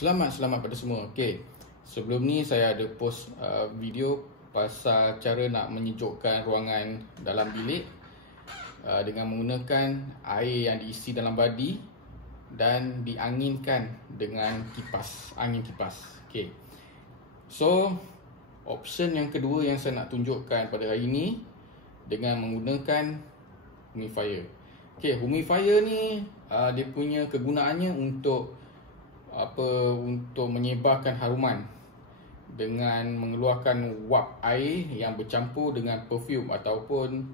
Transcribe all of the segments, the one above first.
Selamat pada semua. Okey. Sebelum ni saya ada post video pasal cara nak menyejukkan ruangan dalam bilik dengan menggunakan air yang diisi dalam badi dan dianginkan dengan angin kipas. Okey. So, option yang kedua yang saya nak tunjukkan pada hari ini dengan menggunakan humidifier. Okey, humidifier ni dia punya kegunaannya untuk menyebarkan haruman dengan mengeluarkan wap air yang bercampur dengan perfume ataupun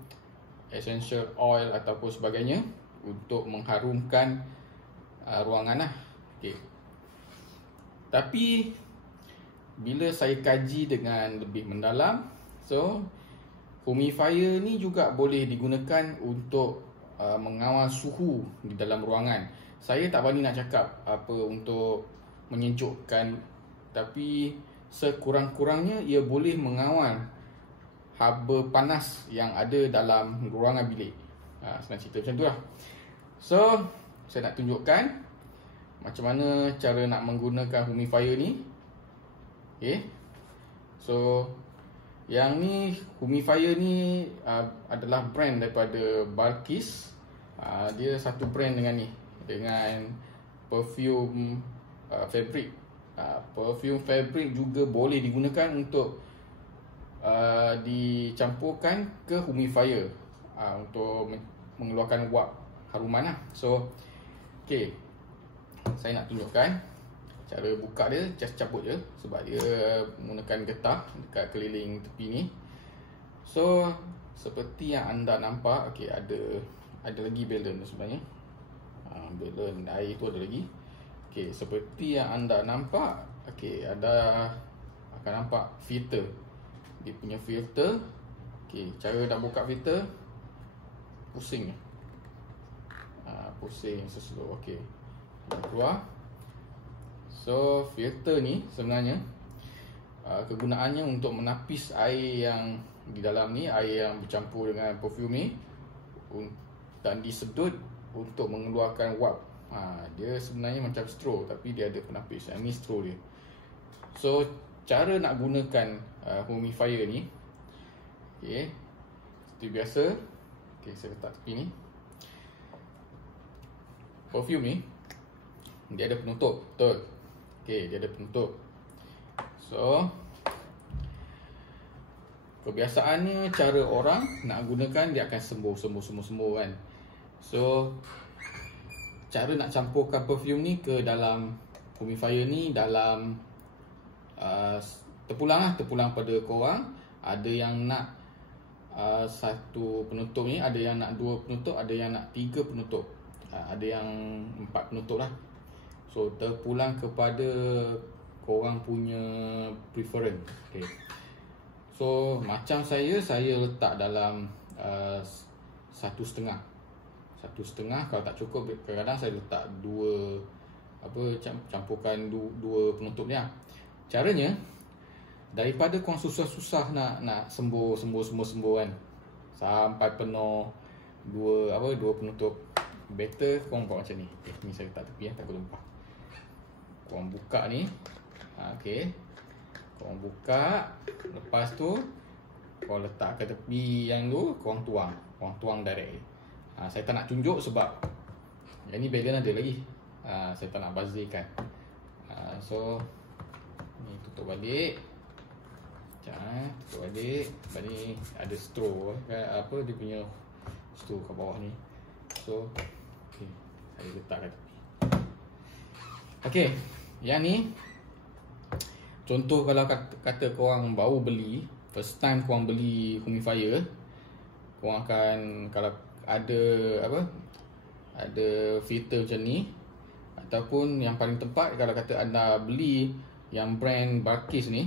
essential oil ataupun sebagainya untuk mengharumkan ruangan lah. Okay. Tapi bila saya kaji dengan lebih mendalam, so humidifier ni juga boleh digunakan untuk mengawal suhu di dalam ruangan. Saya tak berani nak cakap untuk menyejukkan, tapi sekurang-kurangnya ia boleh mengawal haba panas yang ada dalam ruangan bilik. Senang cerita macam tu lah. So, saya nak tunjukkan macam mana cara nak menggunakan humidifier ni. Okay. So, yang ni humidifier ni adalah brand daripada Balkis. Dia satu brand dengan ni, dengan perfume fabric. Perfume fabric juga boleh digunakan untuk dicampurkan ke humidifier untuk mengeluarkan wap haruman lah. So, okay, saya nak tunjukkan cara buka dia. Just cabut je sebab dia menggunakan getah dekat keliling tepi ni. So, seperti yang anda nampak, okay, ada lagi balon sebenarnya. Balon air tu ada lagi. Okay, seperti yang anda nampak, okay, ada akan nampak filter. Dia punya filter. Okay, cara nak buka filter, pusing. Pusing seslow. Okay, keluar. So, filter ni sebenarnya kegunaannya untuk menapis air yang di dalam ni, air yang bercampur dengan perfume ni, dan disedut untuk mengeluarkan wap. Dia sebenarnya macam straw, tapi dia ada penapis. Ini straw dia. So, cara nak gunakan humidifier ni, okay, seperti biasa. Okay, saya letak tepi ni. Perfume ni dia ada penutup, betul. Okay, dia ada penutup. So, kebiasaannya cara orang nak gunakan, dia akan sembuh kan. So, cara nak campurkan perfume ni ke dalam humidifier ni dalam terpulang pada korang. Ada yang nak satu penutup ni, ada yang nak dua penutup, ada yang nak tiga penutup, ada yang empat penutup lah. So, terpulang kepada korang punya preference. Okay. So, macam saya letak dalam 1,5. 1,5. Kalau tak cukup, kadang-kadang saya letak campurkan dua penutup ni lah. Caranya, daripada korang susah-susah nak sembuh kan, sampai penuh dua penutup, better korang buat macam ni. Ni saya letak tepi takut tumpah. Korang buka ni. Okay, korang buka. Lepas tu korang letak ke tepi yang tu, korang tuang direct. Saya tak nak tunjuk sebab yang ni balon ada lagi. Saya tak nak bazirkan. So, ni tutup balik. Tutup balik. Lepas ni ada straw kan, dia punya straw kat bawah ni. So, okay, saya letak kat tepi. Okay, yang ni contoh kalau kata korang baru beli, first time korang beli humidifier, korang akan, kalau ada filter macam ni, ataupun yang paling tepat kalau kata anda beli yang brand Balkis ni,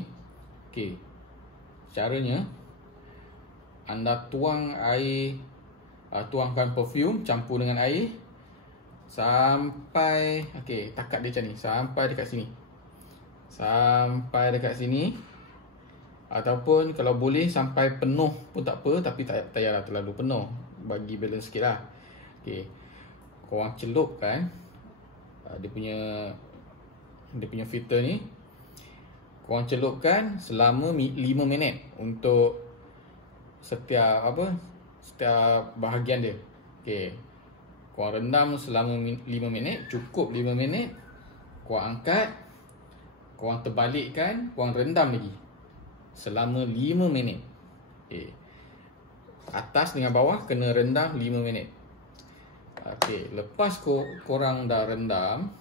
okay, caranya anda tuang air, tuangkan perfume campur dengan air sampai, okay, takat dia macam ni, sampai dekat sini, ataupun kalau boleh sampai penuh pun tak apa, tapi tak payahlah terlalu penuh, bagi balance sikit lah. Okay, korang celupkan dia punya dia punya filter ni, korang celupkan selama 5 minit untuk setiap bahagian dia. Okey. Korang rendam selama 5 minit, cukup 5 minit. Korang angkat, korang terbalikkan, korang rendam lagi selama 5 minit. Okey. Atas dengan bawah kena rendam 5 minit. Okey, lepas korang dah rendam,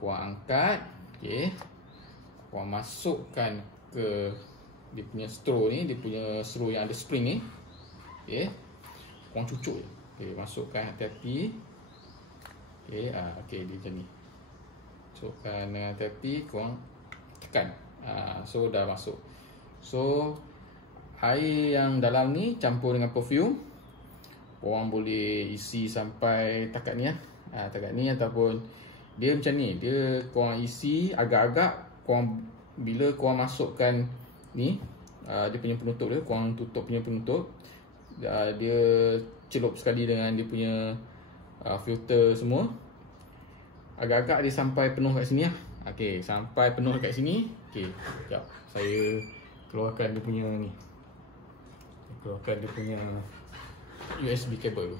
korang angkat, okey. Korang masukkan ke dia punya straw ni, dia punya straw yang ada spring ni. Okey. Korang cucuk. Okey, masukkan hati-hati. Okey, okey dia macam ni. Masukkan dengan hati-hati, korang tekan. So dah masuk. So air yang dalam ni campur dengan perfume, korang boleh isi sampai takat ni takat ni, ataupun dia macam ni, dia korang isi agak-agak, korang bila korang masukkan ni, dia punya penutup dia, korang tutup punya penutup, dia celup sekali dengan dia punya filter semua, agak-agak dia sampai penuh kat sini Okey, sampai penuh kat sini. Okey, sekejap saya keluarkan dia punya ni, keluarkan dia punya USB cable tu.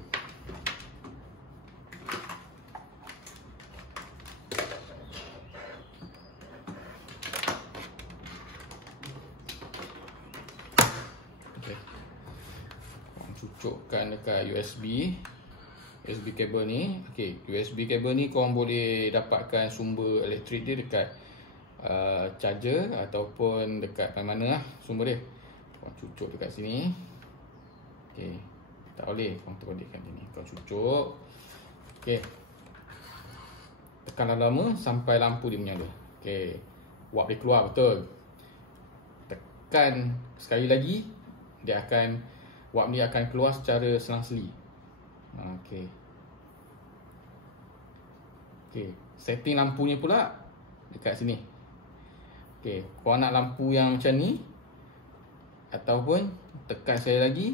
Okey, cucukkan dekat USB cable ni. Okey, USB cable ni korang boleh dapatkan sumber elektrik dia dekat charger ataupun dekat mana sumber dia. Korang cucuk dekat sini. Okey, tak boleh korang terbalikkan sini, korang cucuk. Okey, tekan lama-lama sampai lampu dia menyala. Okey, wap dia keluar betul. Tekan sekali lagi, wap ni akan keluar secara selang-seli. Okey. Okey, setting lampunya pula dekat sini. Okey, korang nak lampu yang macam ni ataupun tekan sekali lagi,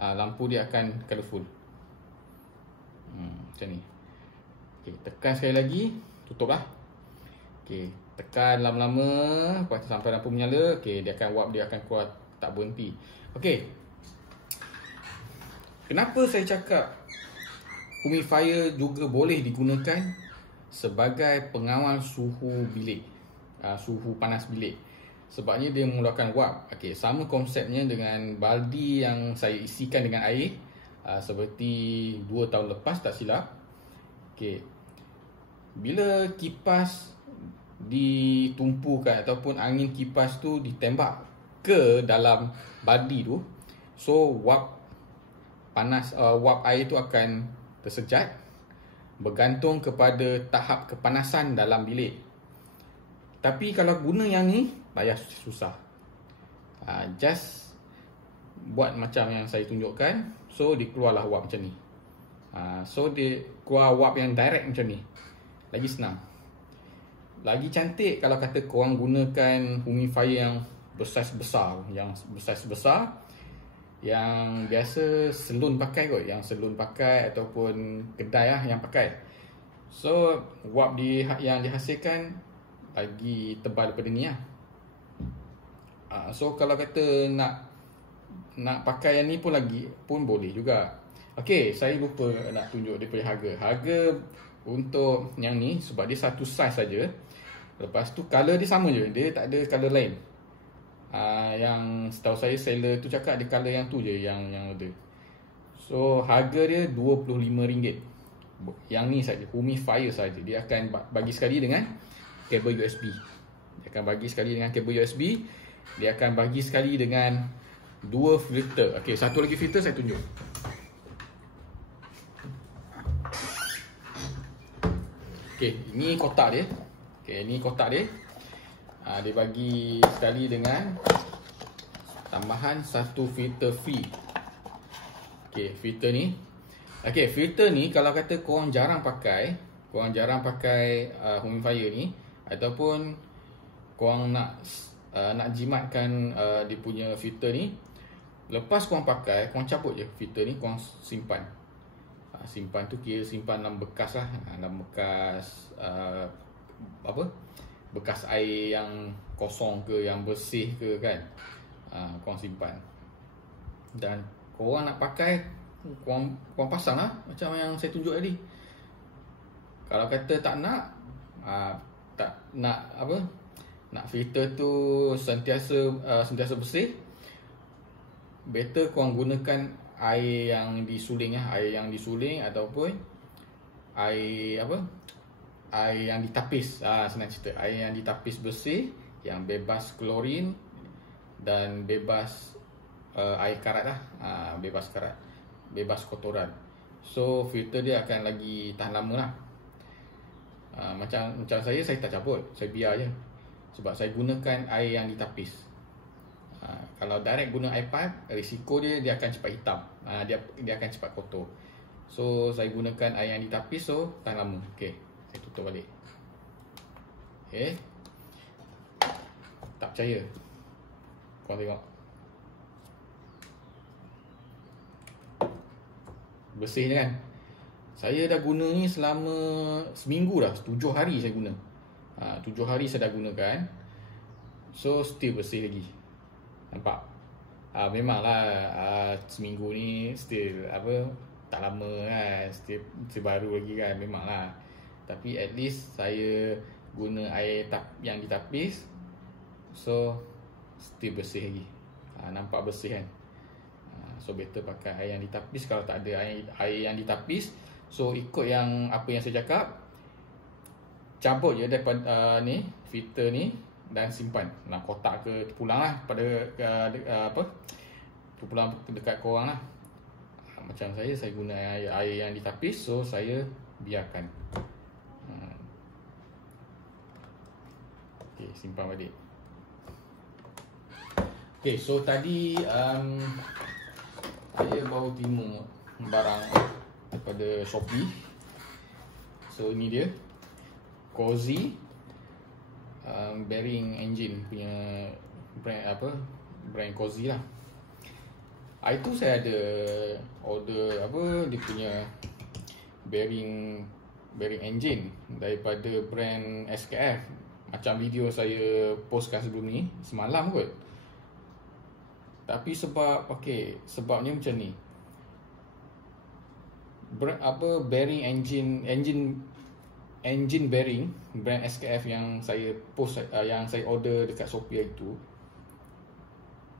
lampu dia akan colourful. Macam ni. Okey, tekan sekali lagi, tutuplah. Okey, tekan lama-lama lepas tu sampai lampu menyala. Okey, wap dia akan keluar tak berhenti. Okey. Kenapa saya cakap humidifier juga boleh digunakan sebagai pengawal suhu bilik, suhu panas bilik? Sebabnya dia mengeluarkan wap. Okey, sama konsepnya dengan baldi yang saya isikan dengan air, seperti 2 tahun lepas tak silap. Okey, bila kipas ditumpukan ataupun angin kipas tu ditembak ke dalam baldi tu, so wap panas, wap air tu akan tersejat bergantung kepada tahap kepanasan dalam bilik. Tapi kalau guna yang ni, payah susah. Just buat macam yang saya tunjukkan. So dia keluarlah wap macam ni. So dia keluar wap yang direct macam ni. Lagi senang, lagi cantik kalau kata korang gunakan humidifier yang besar-besar, yang biasa salon pakai kot, ataupun kedai yang pakai. So wap yang dihasilkan lagi tebal daripada ni So kalau kata nak pakai yang ni pun boleh juga. Okey, saya lupa nak tunjuk dia punya harga. Harga untuk yang ni, sebab dia satu saiz saja. Lepas tu color dia sama je, dia tak ada color lain. Yang setahu saya seller tu cakap dia color yang tu je yang ada. So harga dia RM25. Yang ni saja, humidifier saja. Dia akan bagi sekali dengan kabel USB. Dia akan bagi sekali dengan kabel USB. Dia akan bagi sekali dengan 2 filter. Okey, satu lagi filter saya tunjuk. Okey, ini kotak dia. Dia bagi sekali dengan tambahan satu filter free. Okey, filter ni. Okey, filter ni kalau kata korang jarang pakai humidifier ni, ataupun korang nak jimatkan dia punya filter ni, lepas korang pakai, korang cabut je filter ni, korang simpan. Simpan tu kira simpan dalam bekas lah, dalam bekas bekas air yang kosong ke, yang bersih ke kan, korang simpan. Dan korang nak pakai, korang pasang lah macam yang saya tunjuk tadi. Kalau kata tak nak, tak nak apa, nak filter tu sentiasa bersih, better korang gunakan air yang disuling air yang disuling ataupun air yang ditapis. Senang cerita, air yang ditapis bersih, yang bebas klorin dan bebas air karat lah, bebas karat, bebas kotoran. So filter dia akan lagi tahan lama lah. Macam saya tak cabut, saya biar je, sebab saya gunakan air yang ditapis. Kalau direct guna air pipe, risiko dia akan cepat hitam, dia akan cepat kotor. So saya gunakan air yang ditapis, so tahan lama. Okay, saya tutup balik. Okay, tak percaya, korang tengok, bersih kan. Saya dah guna ni selama seminggu dah, 7 hari saya guna. 7 hari saya dah gunakan, so still bersih lagi. Nampak? Memanglah seminggu ni still tak lama kan, still baru lagi kan, memanglah. Tapi at least saya guna air yang ditapis, so still bersih lagi. Nampak bersih kan. So better pakai air yang ditapis. Kalau tak ada air yang ditapis, so ikut yang apa yang saya cakap, cabut je daripada ni filter ni dan simpan. Nak kotak ke, pulang lah pada pulang dekat korang lah. Macam saya guna air yang ditapis, so saya biarkan. Okay, simpan balik. Okay, so tadi saya baru terima barang daripada Shopee. So ini dia, Cozy bearing engine punya brand Cozy lah. Itu saya ada order dia punya bearing engine daripada brand SKF, macam video saya postkan sebelum ni semalam kot. Tapi sebabnya macam ni, bearing engine bearing brand SKF yang saya post, yang saya order dekat Shopee itu,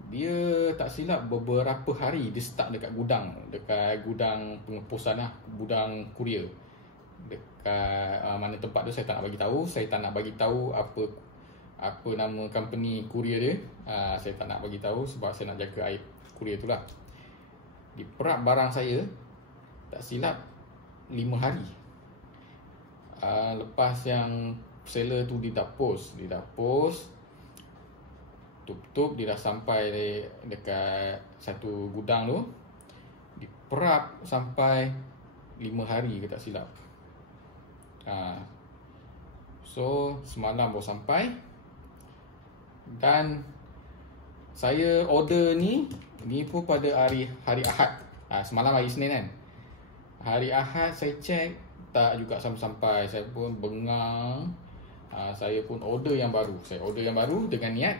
dia tak silap beberapa hari dia stuck dekat gudang pengeposan lah, gudang kurier dekat mana tempat tu saya tak nak bagi tahu. Saya tak nak bagi tahu apa nama company kurier dia. Saya tak nak bagi tahu sebab saya nak jaga aib kurier tu lah. Diperap barang saya tak silap 5 hari. Lepas yang seller tu dia dah post, tutup, dia dah sampai dekat satu gudang tu, diperap sampai 5 hari ke tak silap. So semalam baru sampai, dan saya order ni pun pada hari Ahad. Semalam hari Isnin kan. Hari Ahad saya check tak juga sampai. Saya pun bengang. Saya pun order yang baru. Saya order yang baru dengan niat,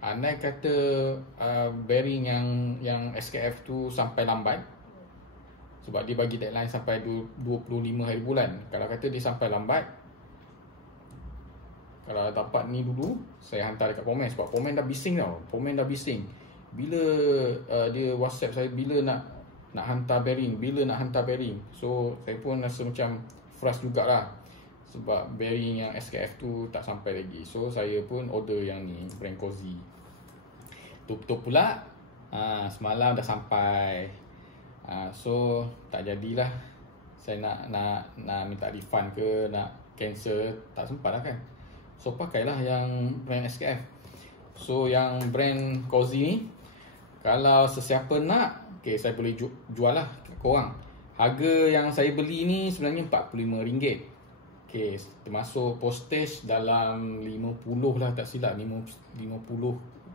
andai kata bearing yang SKF tu sampai lambat, sebab dia bagi deadline sampai 25 hari bulan. Kalau kata dia sampai lambat, kalau dapat ni dulu, saya hantar dekat Pomen, sebab Pomen dah bising tau. Pomen dah bising. Bila dia WhatsApp saya, bila nak hantar bearing, So saya pun rasa macam frust jugalah, sebab bearing yang SKF tu tak sampai lagi. So saya pun order yang ni, brand Cozy. Tutup pula, semalam dah sampai. So tak jadilah. Saya nak minta refund ke, nak cancel, tak sempat lah kan. So pakailah yang brand SKF. So yang brand Cozy ni, kalau sesiapa nak, saya boleh jual lah ke korang. Harga yang saya beli ni sebenarnya RM45. Termasuk postage dalam 50 lah, tak silap 50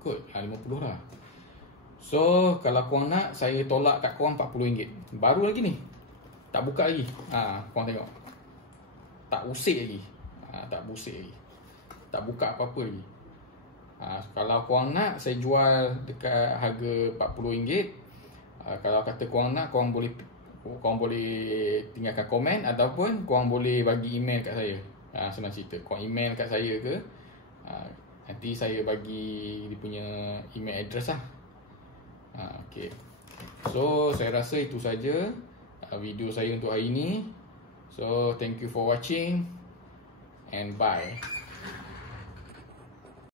kot, 50 lah. So kalau korang nak, saya tolak kat korang RM40. Baru lagi ni, tak buka lagi. Korang tengok, tak usik lagi. Tak busik lagi. tak buka apa-apa lagi. Kalau korang nak, saya jual dekat harga RM40. Kalau kata korang nak, korang boleh tinggalkan komen, ataupun korang boleh bagi email kat saya. Senang cerita, korang email kat saya ke, nanti saya bagi dia punya email address lah. Okay. So saya rasa itu saja video saya untuk hari ini. So thank you for watching and bye.